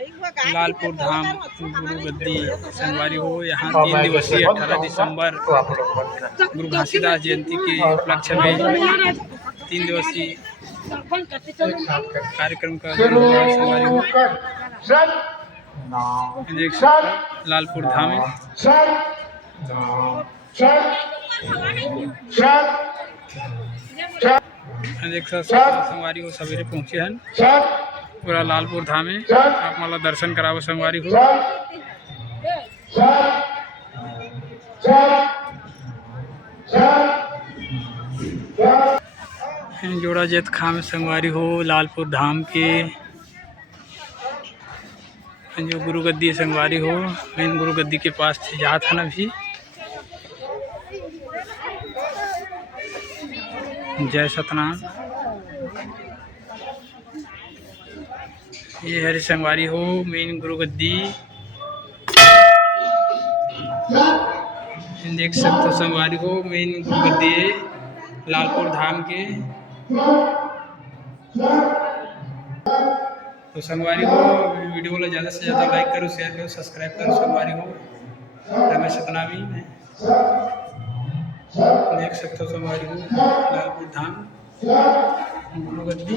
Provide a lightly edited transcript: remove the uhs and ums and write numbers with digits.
लालपुर धाम गुरु गद्दी संगवारी हो। यहाँ 3 दिवसीय 18 दिसंबर गुरु घासीदास जयंती के उपलक्ष्य में 3 दिवसीय कार्यक्रम का संगवारी हो। देख सकते लालपुर धाम देख सकते संगवारी हो। सवेरे पहुँचे हैं पूरा लालपुर धाम में। आप मला दर्शन करावो संगवारी हो। जोड़ा जेत खाम संगवारी हो लालपुर धाम के जो गुरु गद्दी संगवारी हो। मेन गुरु गद्दी के पास जात है ना भी। जय सतनाम। ये हरी संगवारी हो मेन गुरु गद्दी देख सकते हो संगवारी हो। मेन गुरु गद्दी लालपुर धाम के तो संगवारी हो। वीडियो को ज़्यादा से ज़्यादा लाइक करो, शेयर करो, सब्सक्राइब करो संगवारी हो। रमेश सतनामी देख सकते हो संगवारी हो लालपुर धाम गुरु गद्दी।